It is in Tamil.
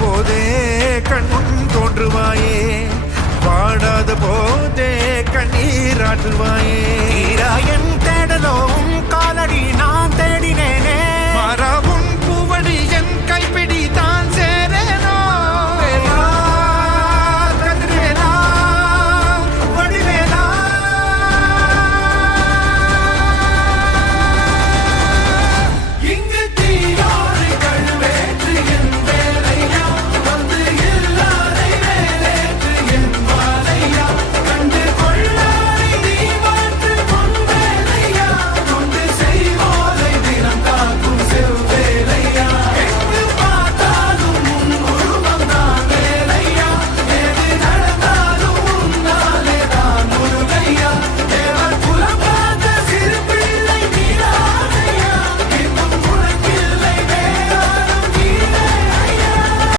போதே கண்முன் தோன்றுவாயே, வாடாத போதே கண்ணீராற்றுவாயே. என் தேடலோ காலடி நான் தேடினேனே,